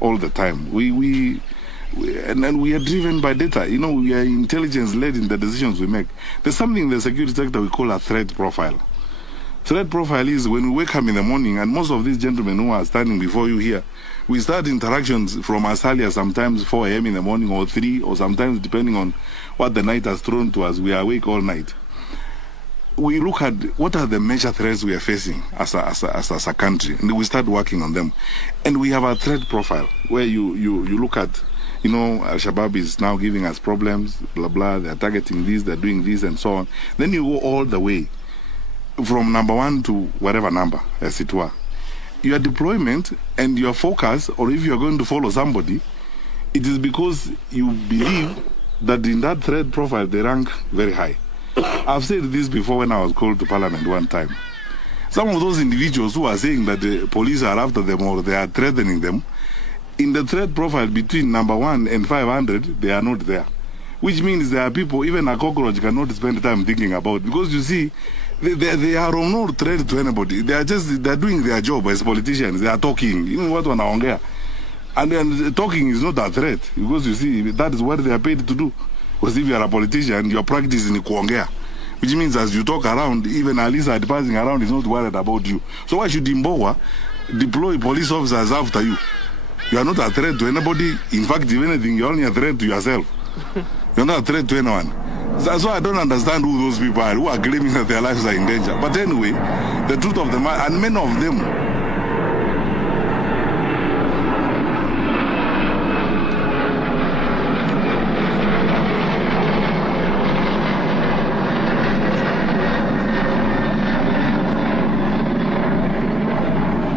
all the time. And we are driven by data. We are intelligence-led in the decisions we make. There's something in the security sector we call a threat profile. Threat profile is when we wake up in the morning, and most of these gentlemen who are standing before you here, we start interactions from as early as sometimes 4 a.m. in the morning, or 3, or sometimes depending on what the night has thrown to us. We are awake all night. We look at what are the major threats we are facing as a country, and we start working on them. And we have a threat profile where you look at, Al-Shabaab is now giving us problems, blah, blah, they're targeting this, they're doing this, and so on. Then you go all the way from number 1 to whatever number, as it were. Your deployment and your focus, or if you're going to follow somebody, it is because you believe that in that threat profile they rank very high. I've said this before when I was called to Parliament one time. Some of those individuals who are saying that the police are after them or they are threatening them, in the threat profile between number 1 and 500, they are not there. Which means there are people, even a cockroach cannot spend time thinking about, because you see, they are no threat to anybody. They're doing their job as politicians. They are talking. Even what wanaongea. And then talking is not a threat, because you see, that is what they are paid to do. Because if you are a politician, your practice is in kuongea. Which means as you talk around, even a lizard passing around is not worried about you. So why should Imbowa deploy police officers after you? You are not a threat to anybody. In fact, if anything, you're only a threat to yourself. You're not a threat to anyone. So I don't understand who those people are, who are claiming that their lives are in danger. But anyway, the truth of the matter, and many of them,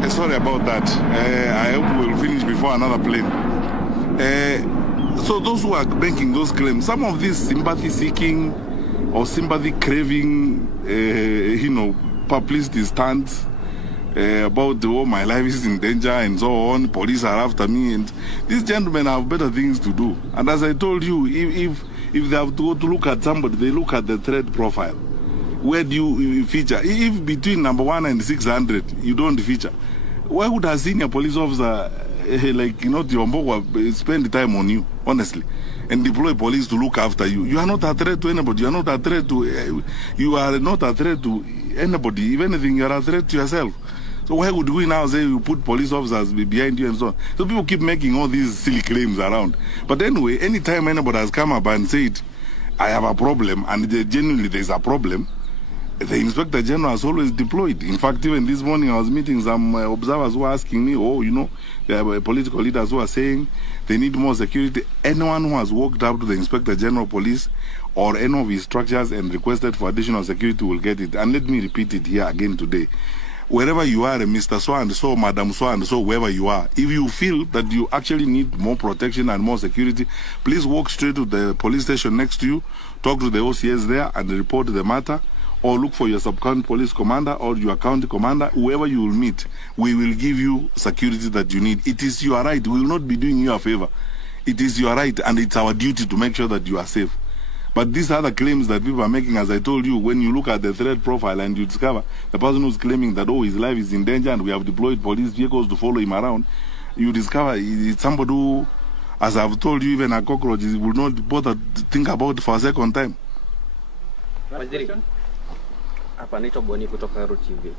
sorry about that. I hope we'll finish before another plane. So those who are making those claims, some of these sympathy-seeking or sympathy-craving, publicity stunts about my life is in danger and so on, police are after me, and these gentlemen have better things to do. And as I told you, if they have to go to look at somebody, they look at the threat profile. Where do you feature? If between number 1 and 600, you don't feature, why would a senior police officer spend time on you, honestly, and deploy police to look after you? You are not a threat to anybody. You are not a threat to anybody. If anything, you are a threat to yourself. So why would we now say you put police officers behind you and so on? So people keep making all these silly claims around. But anyway, anytime anybody has come up and said, I have a problem, and genuinely there is a problem, the Inspector General has always deployed. In fact, even this morning I was meeting some observers who were asking me, there are political leaders who are saying they need more security. Anyone who has walked up to the Inspector General Police or any of his structures and requested for additional security will get it. And let me repeat it here again today. Wherever you are, Mr. So-and-so, Madam So-and-so, wherever you are, if you feel that you actually need more protection and more security, please walk straight to the police station next to you, talk to the OCS there and report the matter, or look for your sub-county police commander or your county commander, whoever you will meet. We will give you security that you need. It is your right. We will not be doing you a favor. It is your right, and it's our duty to make sure that you are safe. But these other claims that people are making, as I told you, when you look at the threat profile and you discover the person who's claiming that, his life is in danger and we have deployed police vehicles to follow him around, you discover it's somebody who, as I've told you, even a cockroach will not bother to think about it for a second time. Hapa naitwa Boni kutoka Ruto TV.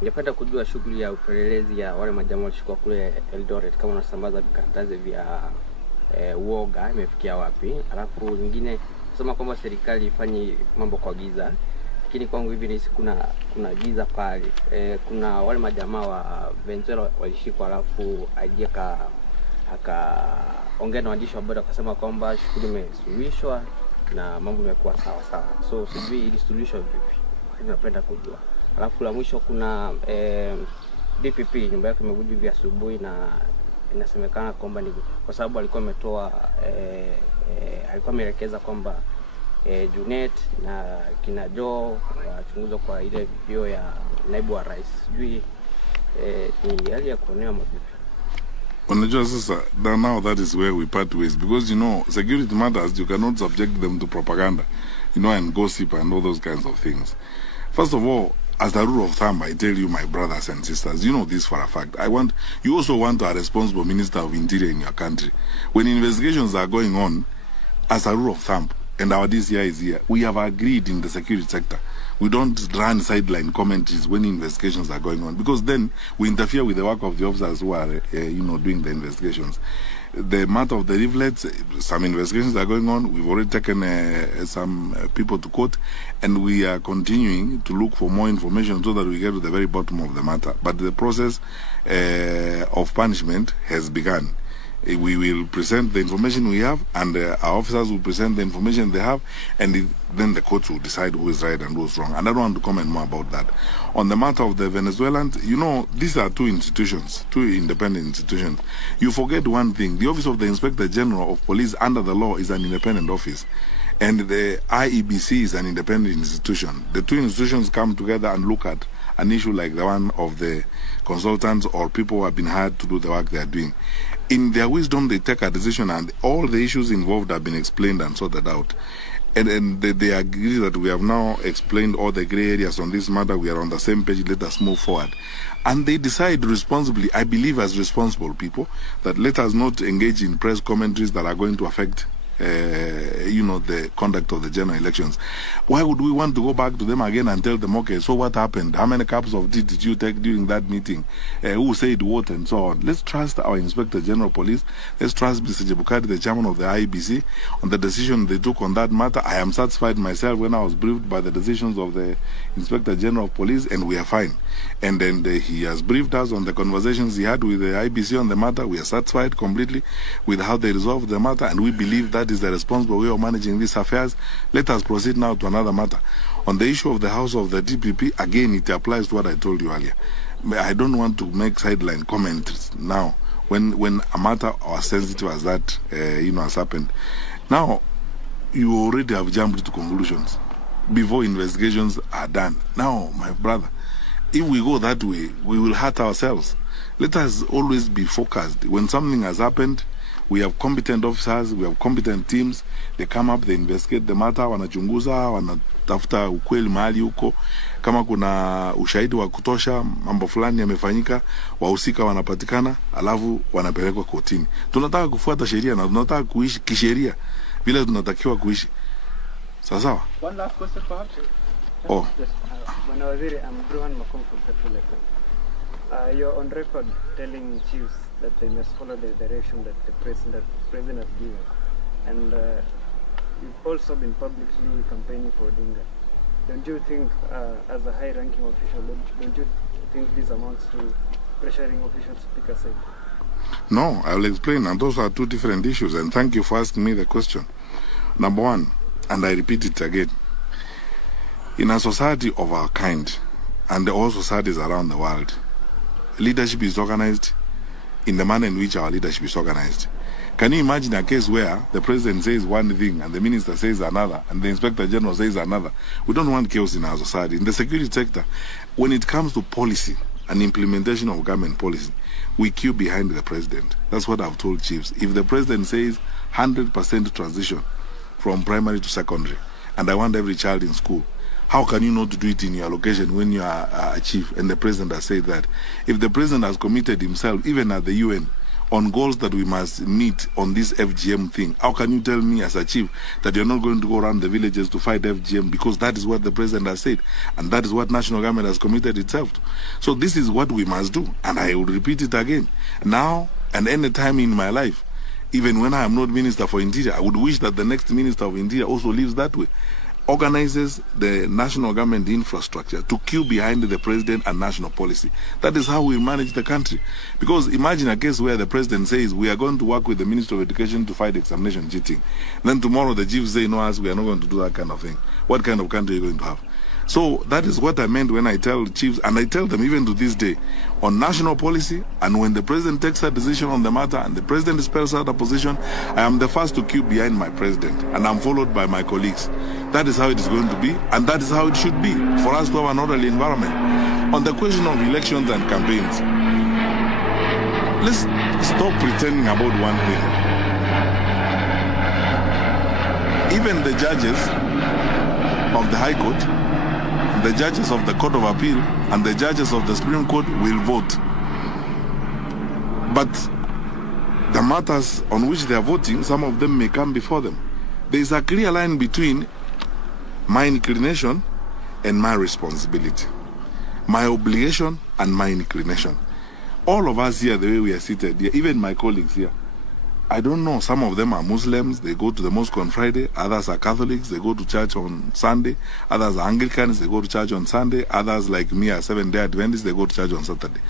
Ningependa kujua shughuli ya upelelezi ya wale majamaa walishikwa kule Eldoret, kama unasambaza vikaratasi vya uoga imefikia wapi? Alafu nyingine sema kwamba serikali ifanye mambo kwa giza. Lakini kwangu hivi ni kuna giza pale. Kuna wale majamaa wa Venezuela walishikwa, alafu akaongea na waandishi wa habari akasema kwamba shughuli imesuluhishwa na mambo yamekuwa sawa sawa. So sijui ili suluhishwa vipi? Napenda kujua. Alafu la mwisho kuna DPP nyumba yake imevunjwa vya asubuhi, na inasemekana kwamba ni kwa sababu alikuwa ametoa alikuwa ameelekeza kwamba Junet na kina Joe wachunguzwa kwa ile video ya naibu wa rais. Sijui ni hali ya kuonea mabibi. Unajua sasa, now that is where we part ways, because security matters, you cannot subject them to propaganda, and gossip and all those kinds of things. First of all, as a rule of thumb, I tell you, my brothers and sisters, you know this for a fact. You also want a responsible Minister of Interior in your country. When investigations are going on, as a rule of thumb, and our DCI is here, we have agreed in the security sector. We don't run sideline commentaries when investigations are going on, because then we interfere with the work of the officers who are, doing the investigations. The matter of the rivulets, some investigations are going on. We've already taken some people to court, and we are continuing to look for more information so that we get to the very bottom of the matter. But the process of punishment has begun. We will present the information we have, and our officers will present the information they have, and then the courts will decide who is right and who is wrong. And I don't want to comment more about that. On the matter of the Venezuelans, these are two independent institutions. You forget one thing. The Office of the Inspector General of Police under the law is an independent office, and the IEBC is an independent institution. The two institutions come together and look at an issue like the one of the consultants or people who have been hired to do the work they are doing. In their wisdom, they take a decision, and all the issues involved have been explained and sorted out. And they agree that we have now explained all the gray areas on this matter. We are on the same page. Let us move forward. And they decide responsibly, I believe as responsible people, that let us not engage in press commentaries that are going to affect the conduct of the general elections. Why would we want to go back to them again and tell them, okay, so what happened? How many cups of tea did you take during that meeting? Who said what, and so on? Let's trust our Inspector General of Police. Let's trust Mr. Jebukati, the chairman of the IEBC, on the decision they took on that matter. I am satisfied myself when I was briefed by the decisions of the Inspector General of Police, and we are fine. And then he has briefed us on the conversations he had with the IEBC on the matter. We are satisfied completely with how they resolved the matter, and we believe that is the responsible way of managing these affairs. Let us proceed now to another matter. On the issue of the house of the DPP, again, it applies to what I told you earlier. I don't want to make sideline comments now when a matter as sensitive as that has happened. Now, you already have jumped to conclusions before investigations are done. Now, my brother, if we go that way, we will hurt ourselves. Let us always be focused. When something has happened, we have competent officers, we have competent teams. They come up, they investigate the matter, wanachunguza, wanatafuta ukweli mahali huko. Kama kuna ushahidi wa kutosha, mambo fulani yamefanyika, wahusika wanapatikana, alafu wanapelekwa kotini. Tunataka kufuata sheria na tunataka kuishi kisheria vile tunatakiwa kuishi. Sawa? One last question perhaps. Oh. Wanawaziri, I'm Bruhan Makom from Central Lake. You're on record telling chiefs that they must follow the direction that the president has given. And you've also been publicly campaigning for Odinga. Don't you think, as a high-ranking official, don't you think this amounts to pressuring officials to pick a side? No, I will explain. And those are two different issues. And thank you for asking me the question. Number one, and I repeat it again, in a society of our kind, and all societies around the world, leadership is organized in the manner in which our leadership is organized. Can you imagine a case where the president says one thing and the minister says another and the inspector general says another? We don't want chaos in our society. In the security sector, when it comes to policy and implementation of government policy, we queue behind the president. That's what I've told chiefs. If the president says 100% transition from primary to secondary, and I want every child in school, how can you not do it in your location when you are a chief and the president has said that? If the president has committed himself, even at the UN, on goals that we must meet on this FGM thing, how can you tell me as a chief that you're not going to go around the villages to fight FGM? Because that is what the president has said, and that is what national government has committed itself to. So this is what we must do, and I will repeat it again. Now and any time in my life, even when I am not Minister for Interior, I would wish that the next Minister of Interior also lives that way. Organizes the national government infrastructure to queue behind the president and national policy. That is how we manage the country. Because imagine a case where the president says, we are going to work with the Ministry of Education to fight examination cheating. Then tomorrow the chiefs say, no, we are not going to do that kind of thing. What kind of country are you going to have? So that is what I meant when I tell chiefs, and I tell them even to this day, on national policy, and when the president takes a decision on the matter and the president spells out a position, I am the first to queue behind my president, and I'm followed by my colleagues. That is how it is going to be, and that is how it should be, for us to have an orderly environment. On the question of elections and campaigns, let's stop pretending about one thing. Even the judges of the High Court the judges of the Court of Appeal and the judges of the Supreme Court will vote. But the matters on which they are voting, some of them may come before them. There is a clear line between my inclination and my responsibility, my obligation and my inclination. All of us here, the way we are seated here, even my colleagues here, I don't know, some of them are Muslims, they go to the mosque on Friday, others are Catholics, they go to church on Sunday, others are Anglicans, they go to church on Sunday, others like me are Seventh-day Adventists, they go to church on Saturday.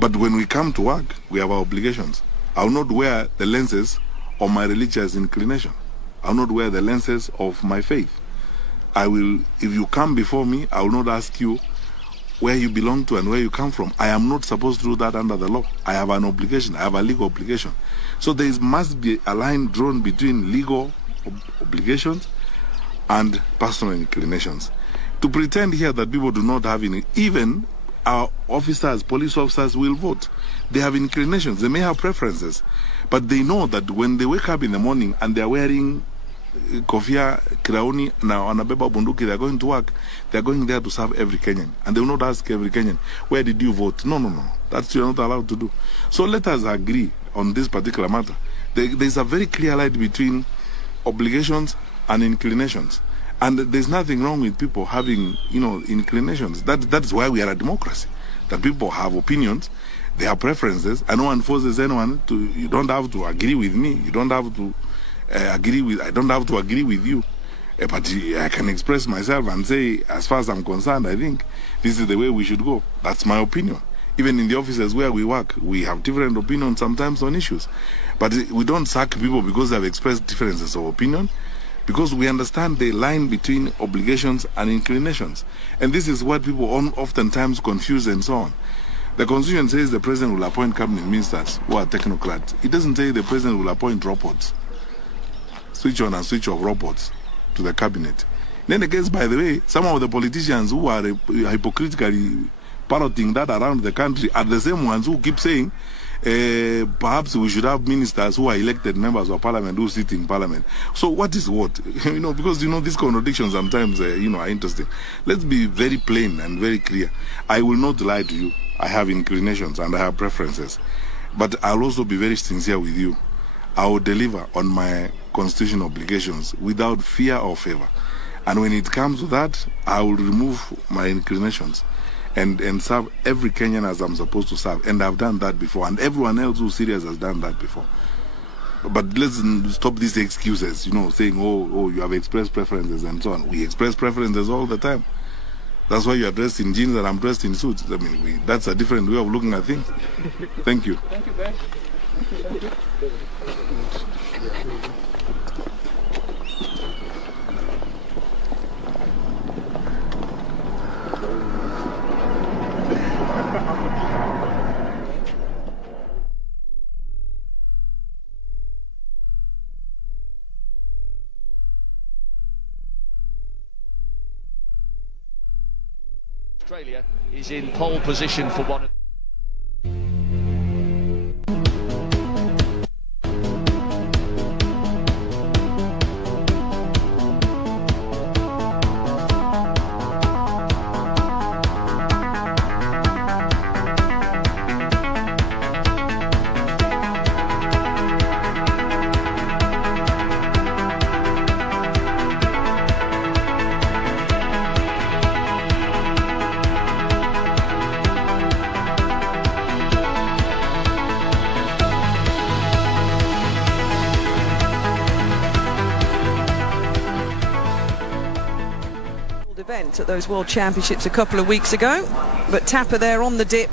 But when we come to work, we have our obligations. I will not wear the lenses of my religious inclination. I will not wear the lenses of my faith. I will, if you come before me, I will not ask you where you belong to and where you come from. I am not supposed to do that under the law. I have an obligation. I have a legal obligation. So there must be a line drawn between legal obligations and personal inclinations. To pretend here that people do not have any, even our officers, police officers will vote. They have inclinations, they may have preferences, but they know that when they wake up in the morning and they are wearing kofia, kiraoni, na wanabeba bunduki, they are going to work, they are going there to serve every Kenyan. And they will not ask every Kenyan, where did you vote? No, no, no. That's you're not allowed to do. So let us agree on this particular matter. There's a very clear line between obligations and inclinations. And there's nothing wrong with people having, inclinations. That's why we are a democracy. That people have opinions, they have preferences, and no one forces anyone to. You don't have to agree with me. You don't have to agree with. I don't have to agree with you. But I can express myself and say, as far as I'm concerned, I think this is the way we should go. That's my opinion. Even in the offices where we work, we have different opinions sometimes on issues. But we don't sack people because they have expressed differences of opinion, because we understand the line between obligations and inclinations. And this is what people oftentimes confuse and so on. The Constitution says the President will appoint cabinet ministers who are technocrats. It doesn't say the President will appoint robots, switch on and switch off robots to the cabinet. In any case, by the way, some of the politicians who are hypocritically parroting that around the country are the same ones who keep saying perhaps we should have ministers who are elected members of parliament who sit in parliament. So what is what? Because these contradictions sometimes are interesting. Let's be very plain and very clear. I will not lie to you. I have inclinations and I have preferences, but I'll also be very sincere with you. I will deliver on my constitutional obligations without fear or favor. And when it comes to that, I will remove my inclinations and serve every Kenyan as I'm supposed to serve. And I've done that before. And everyone else who's serious has done that before. But let's stop these excuses, saying, oh, you have expressed preferences and so on. We express preferences all the time. That's why you are dressed in jeans and I'm dressed in suits. I mean, that's a different way of looking at things. Thank you. Thank you, Ben. Thank you. Australia is in pole position for one of event at those World Championships a couple of weeks ago, but Tapper there on the dip